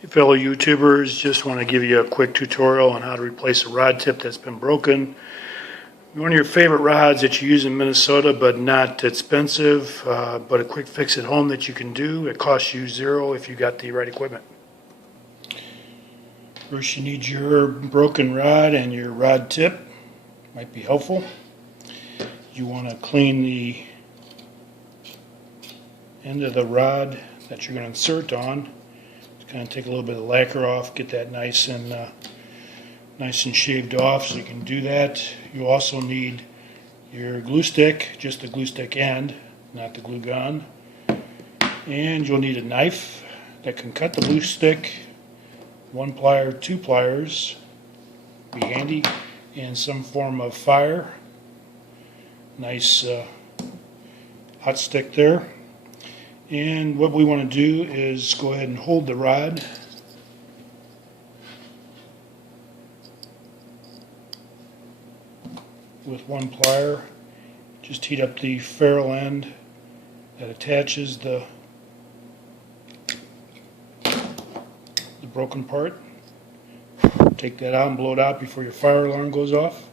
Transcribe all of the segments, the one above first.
Hey, fellow YouTubers, just want to give you a quick tutorial on how to replace a rod tip that's been broken. One of your favorite rods that you use in Minnesota, but not expensive, but a quick fix at home that you can do. It costs you zero if you got the right equipment. First, you need your broken rod and your rod tip. Might be helpful. You want to clean the end of the rod that you're going to insert on. Kind of take a little bit of lacquer off, get that nice and shaved off, so you can do that. You also need your glue stick, just the glue stick end, not the glue gun. And you'll need a knife that can cut the glue stick, 1 plier, 2 pliers, be handy, and some form of fire. Nice hot stick there. And what we want to do is go ahead and hold the rod with 1 plier. Just heat up the ferrule end that attaches the broken part. Take that out and blow it out before your fire alarm goes off.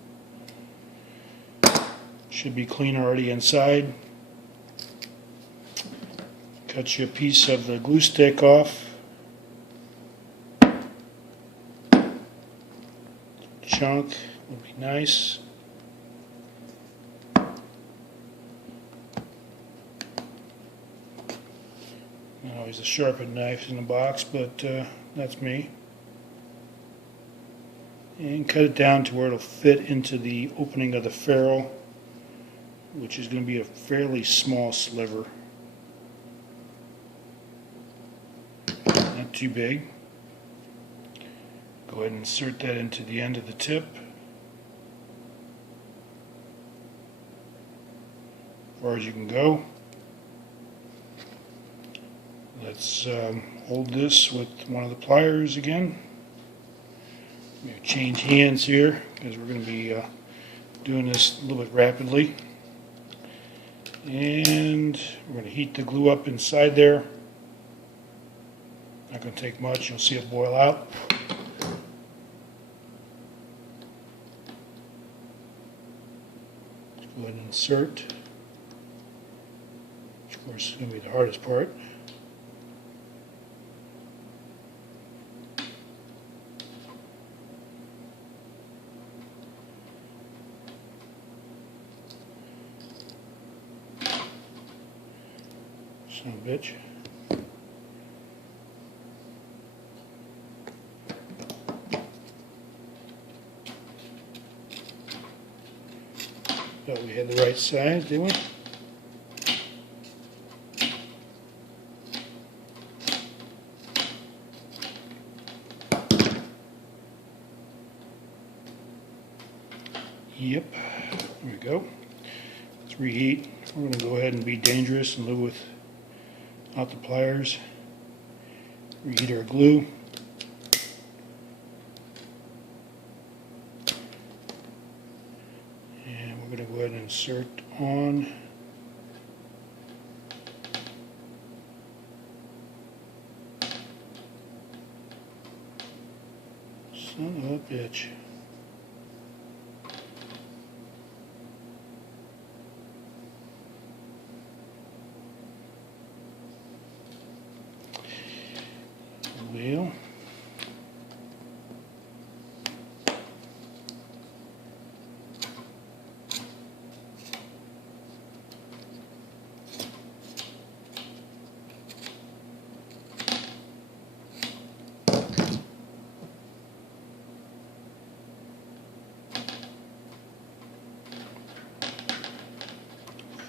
Should be clean already inside. Cut you a piece of the glue stick off. Chunk would be nice. Not always a sharpened knife in the box, but that's me. And cut it down to where it'll fit into the opening of the ferrule, which is going to be a fairly small sliver. Not too big. Go ahead and insert that into the end of the tip. As far as you can go. Let's hold this with one of the pliers again. We're going to change hands here because we're going to be doing this a little bit rapidly. And we're going to heat the glue up inside there. Not going to take much, you'll see it boil out. Let's go ahead and insert, which of course is going to be the hardest part. Son of a bitch. Thought we had the right size, didn't we? Yep, there we go. Let's reheat. We're going to go ahead and be dangerous and live without the pliers. Reheat our glue. And we're going to go ahead and insert on. Son of a bitch. Wheel.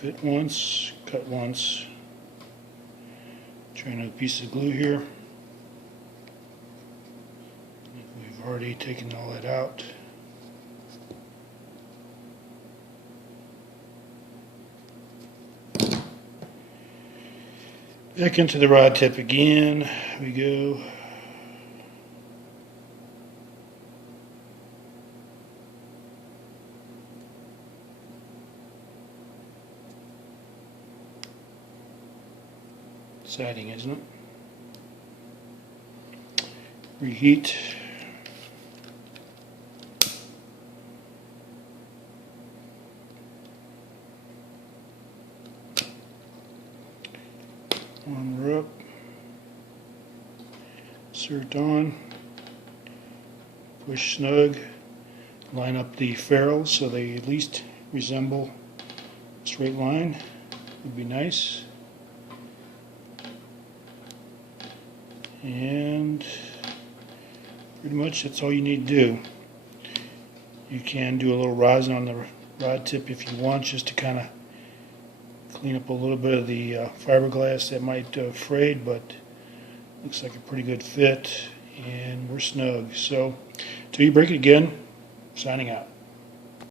Fit once, cut once. Try another piece of glue here. We've already taken all that out. Back into the rod tip again. We go. Exciting, isn't it? Reheat. Warmer up. Insert on. Push snug. Line up the ferrules so they at least resemble a straight line. Would be nice. And pretty much that's all you need to do. You can do a little rosin on the rod tip if you want, just to kind of clean up a little bit of the fiberglass that might have frayed, but looks like a pretty good fit, and we're snug. So, till you break it again, signing out.